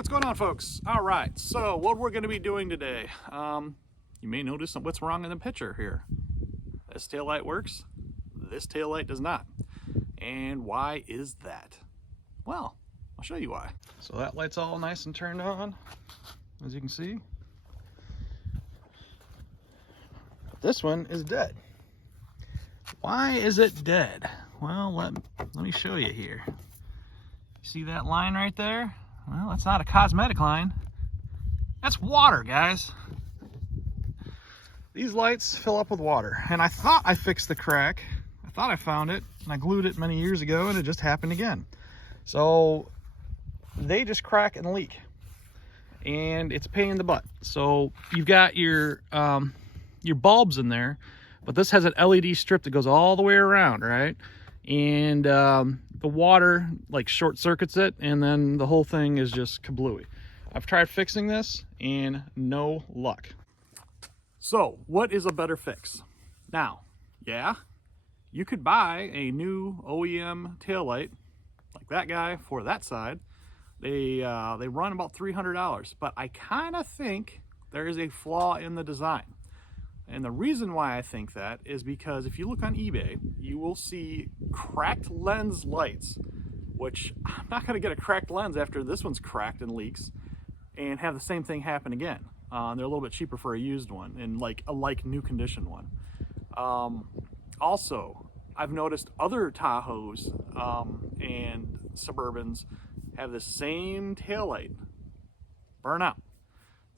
what's going on, folks? All right, so what we're going to be doing today, you may notice what's wrong in the picture here. This taillight works, this taillight does not. And why is that? Well, I'll show you why. So that light's all nice and turned on, as you can see. But this one is dead. Why is it dead? Well, let me show you here. See that line right there? Well, that's not a cosmetic line. That's water, guys. These lights fill up with water. And I thought I fixed the crack. I thought I found it, and I glued it many years ago, and it just happened again. So they just crack and leak. And it's a pain in the butt. So you've got your bulbs in there, but this has an LED strip that goes all the way around, right? And the water like short circuits it, and then the whole thing is just kablooey. I've tried fixing this and no luck. So what is a better fix? Now, yeah, you could buy a new OEM taillight like that guy for that side. They run about $300, but I kind of think there is a flaw in the design. And the reason why I think that is because if you look on eBay, you will see cracked lens lights, which I'm not going to get a cracked lens after this one's cracked and leaks and have the same thing happen again. They're a little bit cheaper for a used one and like new condition one. Also, I've noticed other Tahoes and Suburbans have the same taillight burn out.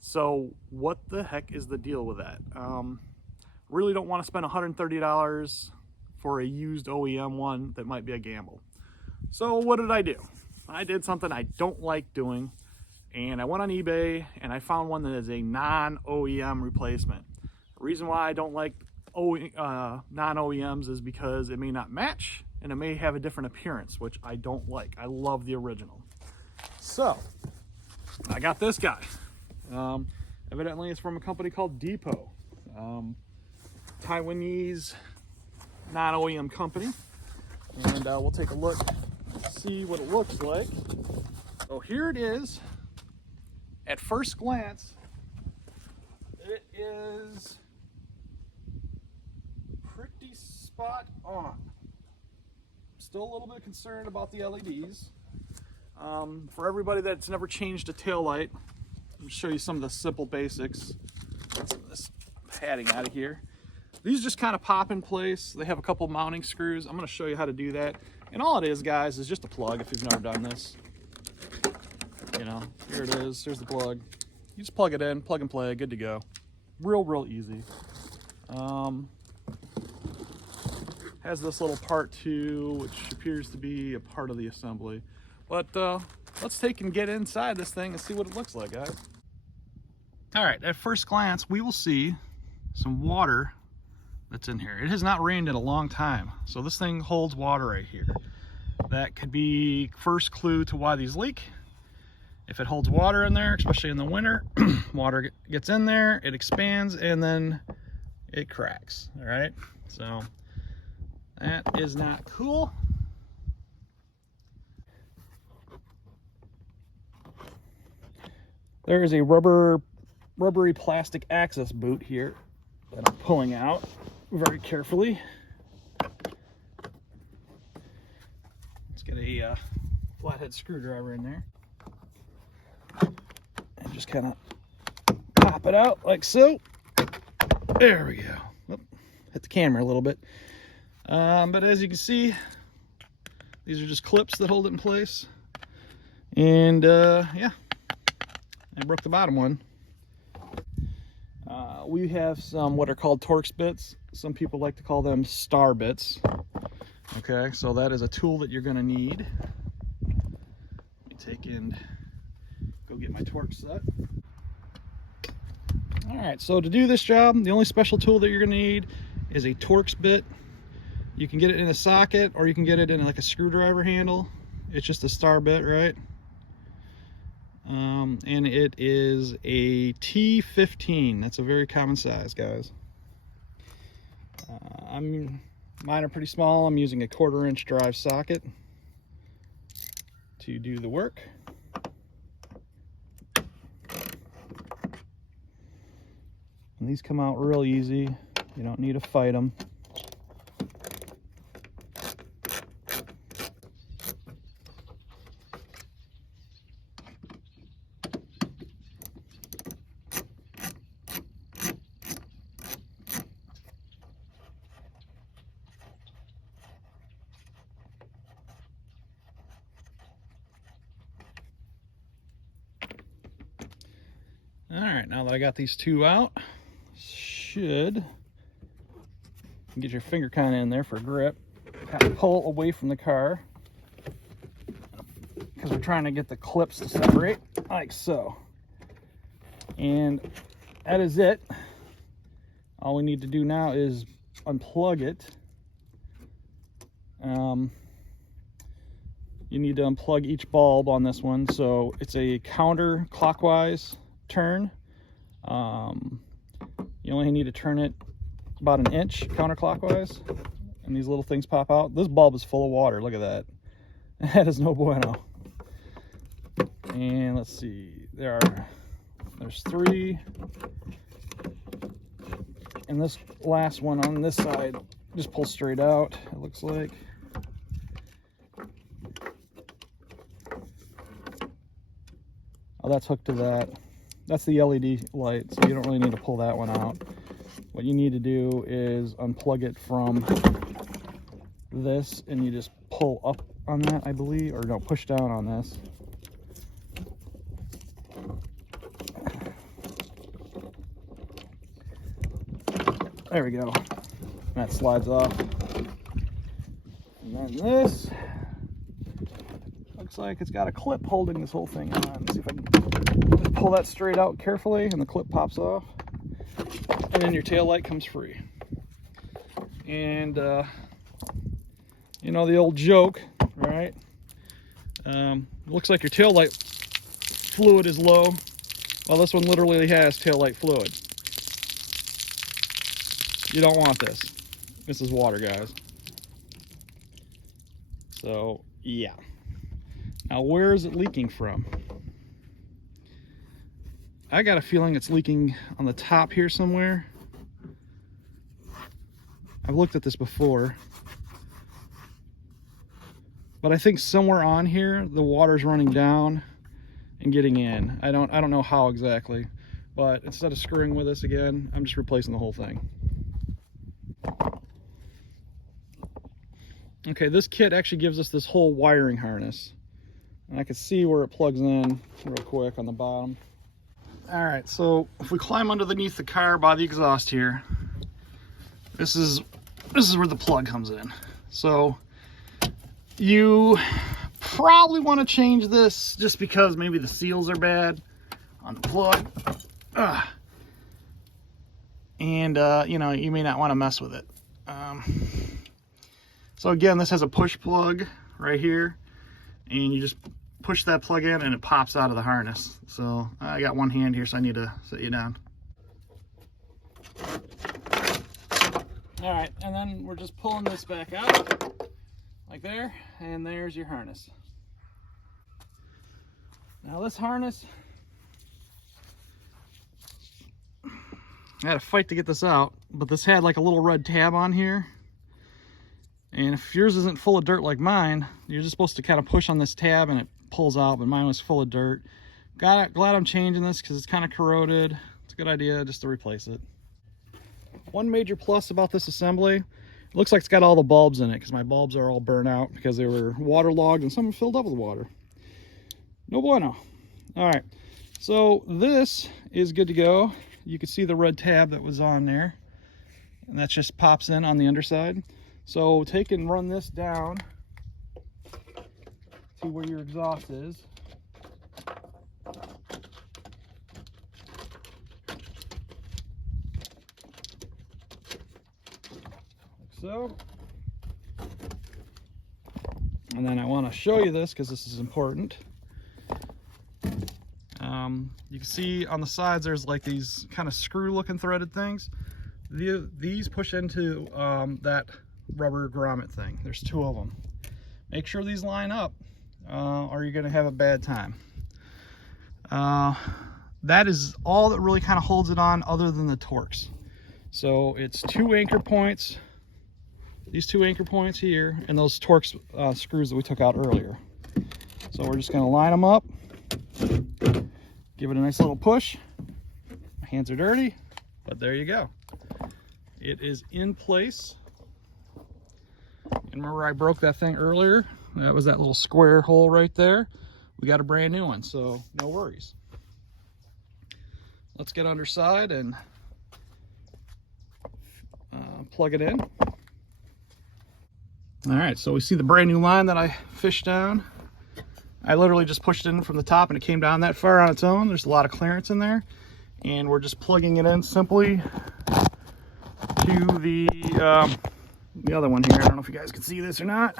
So what the heck is the deal with that? Really don't want to spend $130 for a used OEM one that might be a gamble. So what did I do? I did something I don't like doing, and I went on eBay and I found one that is a non-OEM replacement. The reason why I don't like non-OEMs is because it may not match and it may have a different appearance, which I don't like. I love the original. So I got this guy. Evidently it's from a company called Depot, Taiwanese non-OEM company, and we'll take a look, see what it looks like. So here it is. At first glance, it is pretty spot on. Still a little bit concerned about the LEDs. For everybody that's never changed a taillight, I'll show you some of the simple basics. Get some of this padding out of here. These just kind of pop in place. They have a couple mounting screws. I'm going to show you how to do that. And all it is, guys, is just a plug if you've never done this. You know, here it is. Here's the plug. You just plug it in, plug and play, good to go. Real easy. Has this little part too, which appears to be a part of the assembly. But let's take and get inside this thing and see what it looks like, guys. All right, at first glance, we will see some water that's in here. It has not rained in a long time, so this thing holds water right here. That could be first clue to why these leak. If it holds water in there, especially in the winter, water gets in there, it expands, and then it cracks, all right? So that is not cool. There is a rubbery plastic access boot here that I'm pulling out very carefully. Let's get a flathead screwdriver in there and just kind of pop it out like so. There we go. Oop, hit the camera a little bit. But as you can see, these are just clips that hold it in place. And yeah, I broke the bottom one. We have some what are called Torx bits. Some people like to call them star bits. Okay, so that is a tool that you're going to need. Let me take and go get my Torx set. All right, so to do this job, the only special tool that you're going to need is a Torx bit. You can get it in a socket, or you can get it in like a screwdriver handle. It's just a star bit, right? And it is a T15. That's a very common size, guys. Mine are pretty small. I'm using a 1/4 inch drive socket to do the work. And these come out real easy. You don't need to fight them. All right, now that I got these two out, should get your finger kind of in there for grip. Kind of pull away from the car because we're trying to get the clips to separate, like so. And that is it. All we need to do now is unplug it. You need to unplug each bulb on this one, so it's a counterclockwise turn. You only need to turn it about an inch counterclockwise, and these little things pop out. This bulb is full of water. Look at that. That is no bueno. And let's see, there's 3, and this last one on this side just pulls straight out, it looks like. Oh, that's hooked to that. That's the LED light, so you don't really need to pull that one out. What you need to do is unplug it from this, and you just pull up on that, I believe, or no, push down on this. There we go. That slides off. And then this looks like it's got a clip holding this whole thing on. Let's see if I can just pull that straight out carefully, and the clip pops off. And then your tail light comes free. And you know the old joke, right? Looks like your tail light fluid is low. Well, this one literally has tail light fluid. You don't want this. This is water, guys. So yeah. Now where is it leaking from? I got a feeling it's leaking on the top here somewhere. I've looked at this before, but I think somewhere on here the water's running down and getting in. I don't know how exactly, but instead of screwing with this again, I'm just replacing the whole thing. Okay, this kit actually gives us this whole wiring harness, and I can see where it plugs in real quick on the bottom. All right, so if we climb underneath the car by the exhaust here, this is where the plug comes in. So you probably want to change this just because maybe the seals are bad on the plug. And you know, you may not want to mess with it. So again, this has a push plug right here, and you just push that plug in and it pops out of the harness. So I got one hand here, so I need to set you down. All right, and then we're just pulling this back out like there, and there's your harness. Now this harness, I had to fight to get this out, but this had like a little red tab on here. And if yours isn't full of dirt like mine, you're just supposed to kind of push on this tab and it pulls out, but mine was full of dirt. Glad I'm changing this because it's kind of corroded. It's a good idea just to replace it. One major plus about this assembly, it looks like it's got all the bulbs in it, because my bulbs are all burnt out because they were waterlogged and some filled up with water. No bueno. All right, so this is good to go. You can see the red tab that was on there, and that just pops in on the underside. So take and run this down to where your exhaust is. Like so. And then I want to show you this because this is important. You can see on the sides there's like these kind of screw looking threaded things. These push into that rubber grommet thing. There's 2 of them. Make sure these line up or you're going to have a bad time. that is all that really kind of holds it on other than the Torx. So it's 2 anchor points, these 2 anchor points here, and those Torx screws that we took out earlier. So we're just going to line them up, give it a nice little push. My hands are dirty, but there you go. It is in place. And remember, I broke that thing earlier. That was that little square hole right there. We got a brand new one, so no worries. Let's get underside and plug it in. All right, so we see the brand new line that I fished down. I literally just pushed it in from the top and it came down that far on its own. There's a lot of clearance in there. And we're just plugging it in simply to the other one here. I don't know if you guys can see this or not.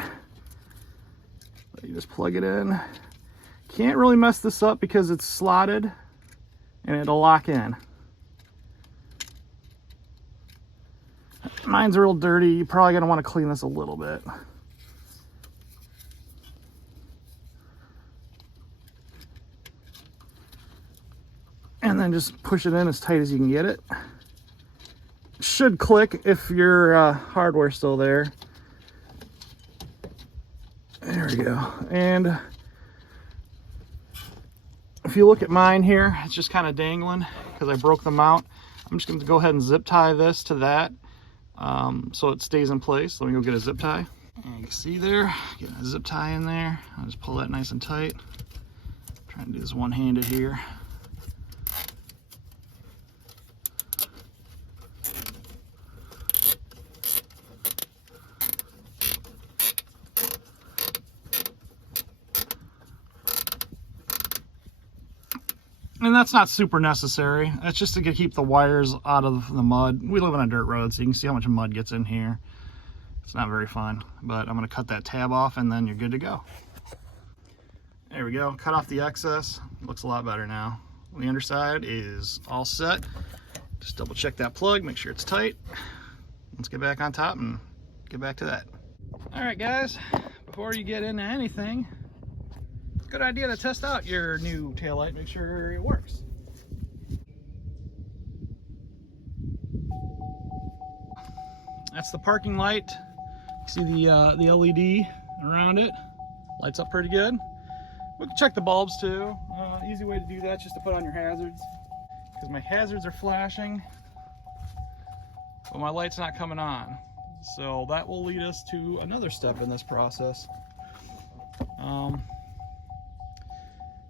But you just plug it in. Can't really mess this up because it's slotted and it'll lock in. Mine's real dirty. You're probably gonna want to clean this a little bit. And then just push it in as tight as you can get it. Should click if your hardware's still there. There we go. And if you look at mine here, it's just kind of dangling because I broke the mount. I'm just going to go ahead and zip tie this to that so it stays in place. Let me go get a zip tie. And you can see there, get a zip tie in there. I'll just pull that nice and tight. Trying to do this one-handed here. And that's not super necessary. That's just to keep the wires out of the mud. We live on a dirt road, so you can see how much mud gets in here. It's not very fun, but I'm gonna cut that tab off and then you're good to go. There we go, cut off the excess. Looks a lot better now. The underside is all set. Just double check that plug, make sure it's tight. Let's get back on top and get back to that. All right, guys, before you get into anything, good idea to test out your new taillight, make sure it works. That's the parking light. You see the LED around it. Lights up pretty good. We can check the bulbs too. Easy way to do that is just to put on your hazards, because my hazards are flashing, but my light's not coming on. So that will lead us to another step in this process.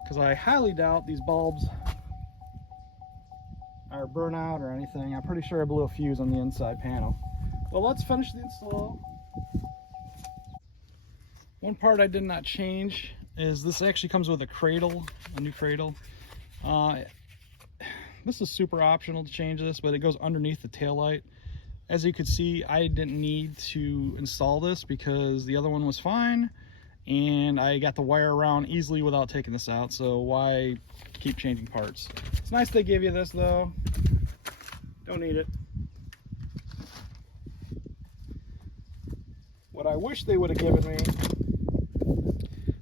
Because I highly doubt these bulbs are burnout or anything. I'm pretty sure I blew a fuse on the inside panel. Well, let's finish the install. One part I did not change is this actually comes with a cradle, a new cradle. This is super optional to change this, but it goes underneath the taillight. As you could see, I didn't need to install this because the other one was fine. And I got the wire around easily without taking this out, so why keep changing parts? It's nice they give you this though. Don't need it. What I wish they would have given me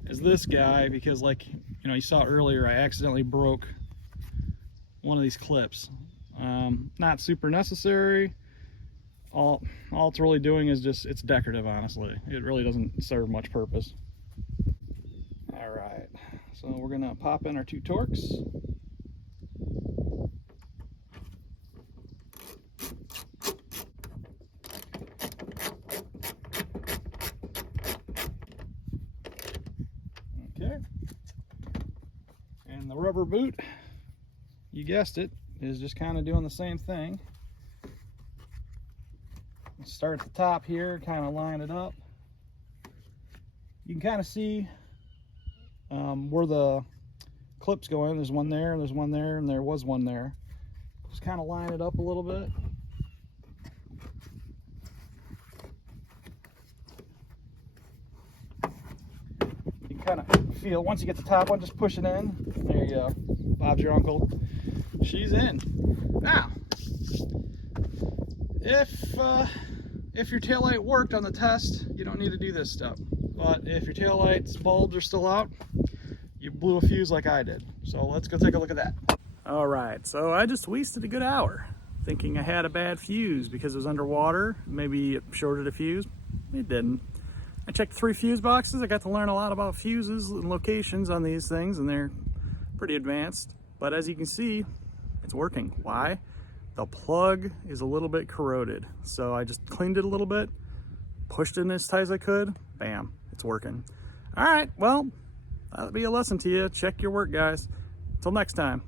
is this guy, because like, you know, you saw earlier, I accidentally broke one of these clips. Not super necessary. All it's really doing is just, it's decorative, honestly. It really doesn't serve much purpose. All right, so we're gonna pop in our 2 Torx. Okay, and the rubber boot, you guessed it, is just kind of doing the same thing. Start at the top here, kind of line it up. You can kind of see where the clips go in. There's one there, there's one there, and there was one there. Just kind of line it up a little bit. You can kind of feel, once you get the top one, just push it in. There you go. Bob's your uncle. She's in. Now, if your taillight worked on the test, you don't need to do this step. But if your taillight's bulbs are still out, you blew a fuse like I did. So let's go take a look at that. All right, so I just wasted a good hour thinking I had a bad fuse because it was underwater. Maybe it shorted a fuse. It didn't. I checked 3 fuse boxes. I got to learn a lot about fuses and locations on these things, and they're pretty advanced. But as you can see, it's working. Why? The plug is a little bit corroded. So I just cleaned it a little bit, pushed it in as tight as I could. Bam, it's working. All right, well, that'll be a lesson to you. Check your work, guys. Until next time.